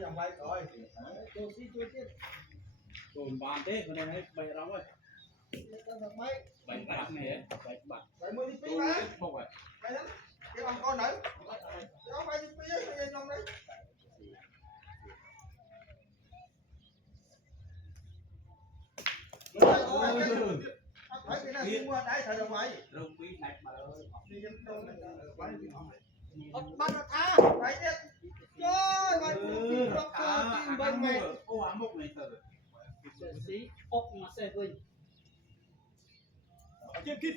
dòng bay rồi Tồn bàn thế, con này bảy rong rồi. Bảy bạc này, bảy bạc. 70 tí Mà. không phải. Cái bằng con nữ. Cái ông bay tí cái trong đấy. Phải cái này mua đáy thời đồng vậy. Rồng quý này mà ơi. Đi trong trong này bắt nó tha, phải chứ. Trời ơi, tim bên mày. Ô ám mục này thở. Xí ốc mà xe vinh. Chưa kịp.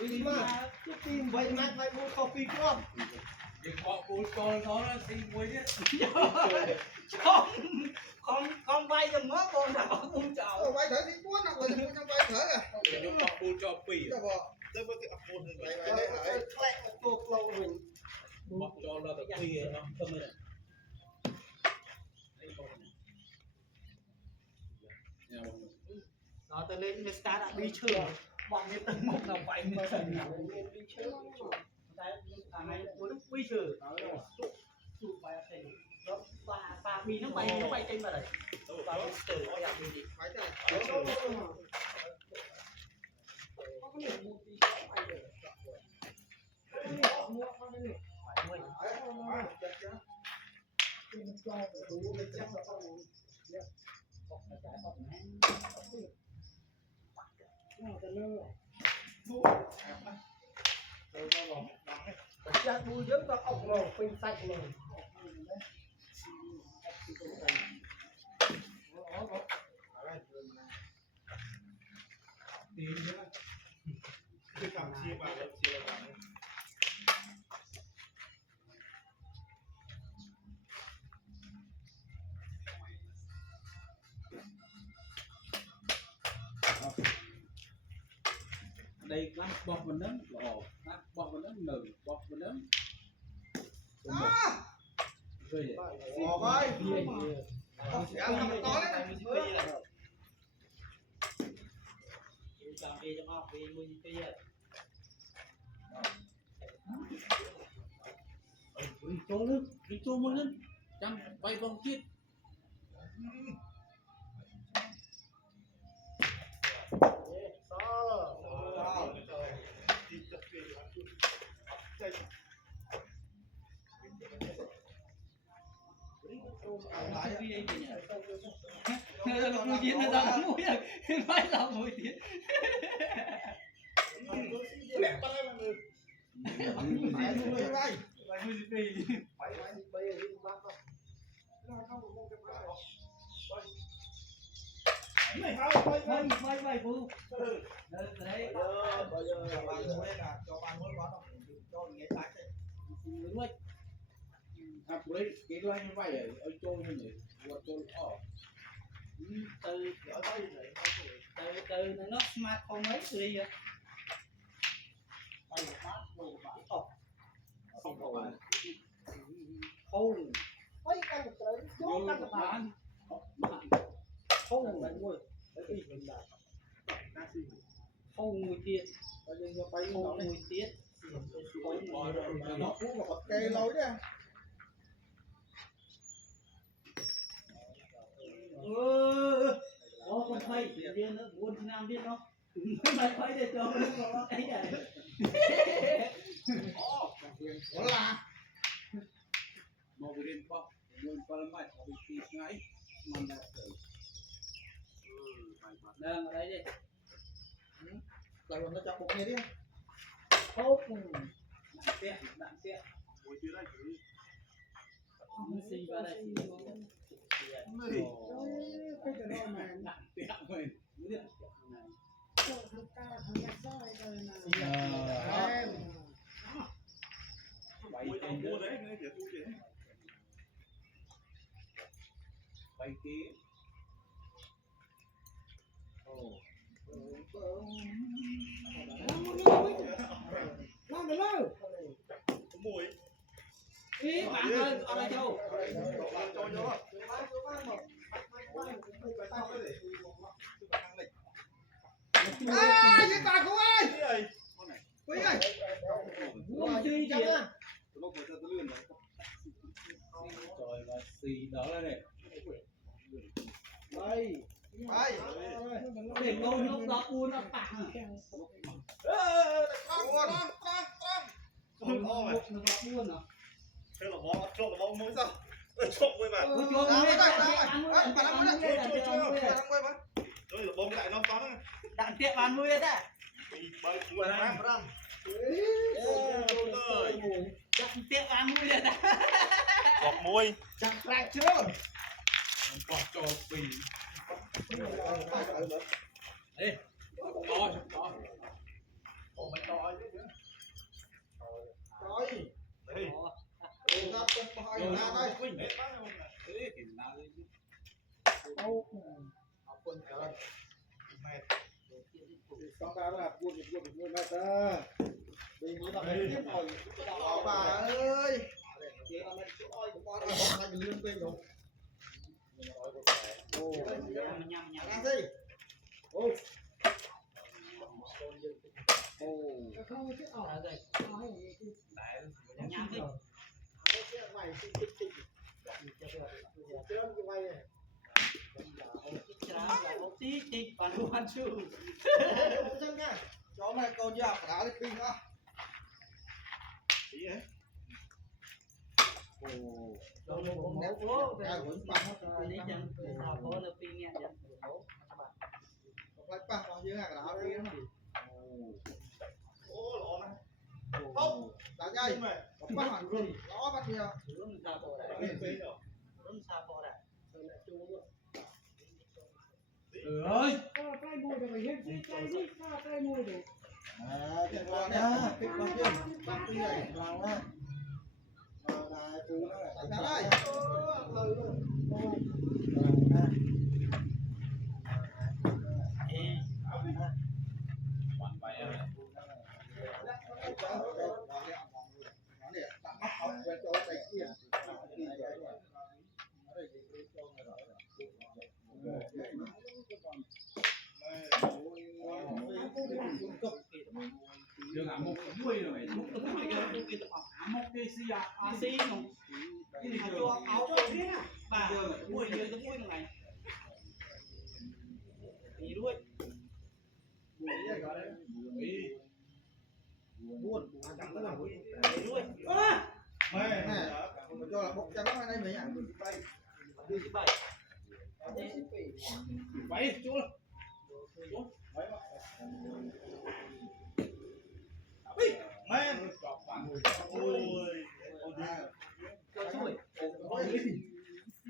Đi mà, cái tim vậy mà phải mua coffee không? Đừng bỏ cú con nó là xin muối chứ. Không vay cho mất con nào cũng chào. Vay thử thì muốn nào, rồi không vay thử à? Đừng bỏ cú cho quỷ. Tôi với cái ập này vậy đấy. Lẹ tuột lâu mình. Bỏ cho là cái quỷ nó không này. Đó tôi lên người ta đã đi chơi. Bọn người ta một nào vậy mà sần nào đi chơi. Thằng này tôi lúc quy trừ chụp bài thì và bị nó bay trên mà đấy và nó từ nó làm gì Phải chứ. chắc đuôi dưới có ốc rồi phình sạch rồi Cái cảm chia vào đấy, chia vào đấy. Đây các bọc mình nấm lò, các bọc mình nấm nở, bọc mình nấm. Về. Ồ ơi. Dạ không tối đấy. làm về trong học về mình bây giờ Đi chỗ một lần, trăm bay vòng chiết. mùi tiến nó ra mũi rồi phải là mùi tiến bay phu đấy Cái loanh nó bay ở trôi như này, vượt trôi ở. từ nó smart không mấy đi rồi bay một bát đồ bát không mấy cái một cái chốt cái bán không phải mua cái gì mình đặt không mùi tiền không mùi tiền Nó cũng một cây lối đấy. Đó con phay viên nữa buôn Nam biết không mày phay để cho nó có cái này Ủa là Mau về đến bọc, muốn vào mạch, có bị phí ngay, màn đẹp rồi. đang ở đây đi rồi nó chọc bột này đi. tốt Đạn tiện. Ủa chưa đây chứ. không xì vào đây Đạn tiện rồi. Bay kế mùi ý bạn ơi ở đây châu cho nhớ à cái bà của ơi quý ơi không chi gì Trời là xì đỡ lên này. đây để cô nhúc đó buôn nó tặng con to mày nó buôn à thế là bó mới sao trộn với mà ôi chúa ơi bạn ăn nuôi đây rồi là bom cái đại non to nữa đạn tiệm bạn nuôi đấy bởi của ram đạn tiệm bạn nuôi đấy bọc môi chặt lại chưa Quạt cho bình. Ê, to. còn mấy to chứ rồi đây ra con hỏi ra đây Ê, thì nào đi. học quân trời mẹ xong ra là buồn mẹ ta đi mới làm tiếp rồi bà ơi con ơi con thành lương bên rồi nhầm ăn đi ô nhầm đi tí tí bạn nuôi ăn chưa chó này câu nhạc đá đi pin á cho nó cũng nấu phố về lý chân sao phố là pin nghe vậy lại bằng bao nhiêu đá pin ô lọ này không đá nhây bắt hẳn luôn nó bắt nhiều hướng sao phố đấy hướng sao phố đấy Ơi. Cái mùi được phải hết cái gì cái mùi được. cái con nhá cái con kia bắt cái này vào á đá đây Bạn bè này. Đừng ảm một cái đuôi rồi. một cái mũi kia tập học Một cái gì à? xí không cái gì cho áo cho thế à bà mũi kia cái mũi này gì đuôi buồn đuôi mẹ cho là bốc cho nó đây mấy ảnh bay đi bảy Vậy chú. mẹ ôi cho chuối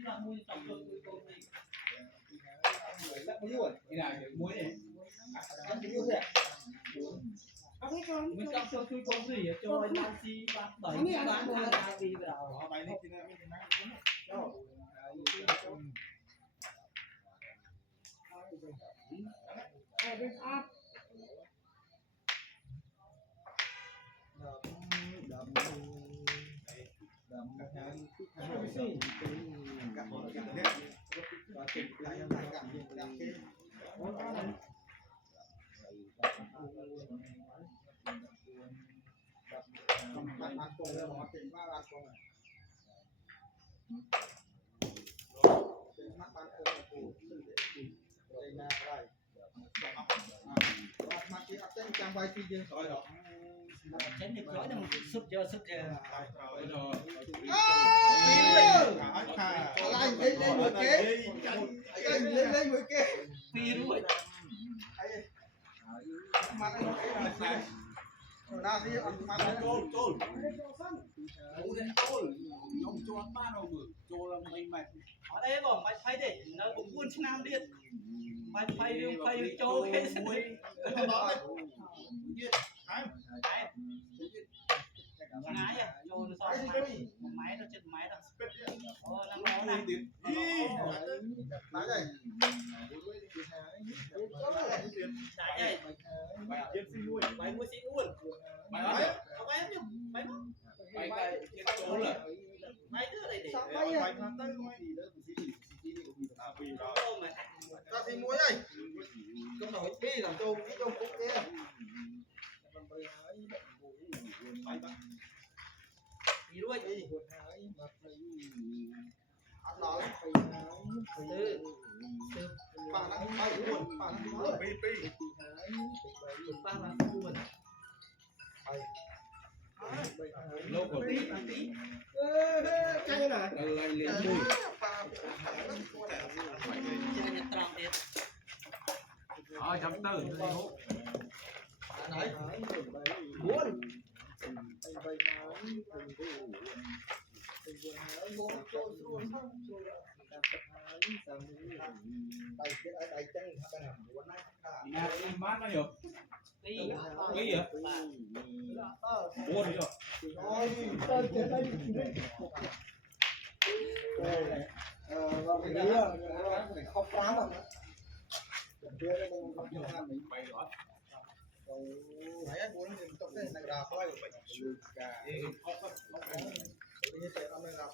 là mũi tổng hợp con gì Cái này cái muối này. mình trong cho tôi con gì cho anh ăn gì bán bảy bán hai gì vào đầu bay đi trang bay phi dương sỏi đó chén thì gói được sụt giờ Bây giờ. anh lên một kế anh lên một kế phi đuôi mặt anh cái nào đi ăn mặt anh Trôn. Ủa đây trôn. Ông cho ba đầu mực. Trôn là mấy mạch. ở đây bỏ mày phay để nó cũng buôn trên nam điện mày phay cho cái mũi ngái à cho nó so máy nó trên máy đó nó này nói đây đại chạy Giết xin nuôi. bài mua xin luôn Mày nói được. không em chứ bài nó Mày chết số rồi. bài thứ này để sao bay à đâu mà ta thì muối ơi không nổi bi làm trâu cái trâu cũng thế gì luôn đi ăn nói từ từ bà nó bay buồn bà nó nói ba là buồn Lâu của tí là tí cái này Lại lên đuôi. chơi nhặt tròn tiền Chấm từ. nói buồn đây cái đây chân đang làm buồn này Nhà đi mát nó nhiều. tí Cái gì vậy? Buồn đi rồi. ôi tôi chơi đây không dám mà Mày đó. nãy buồn thì tóc cái này đạp quay Cả. như thế này đạp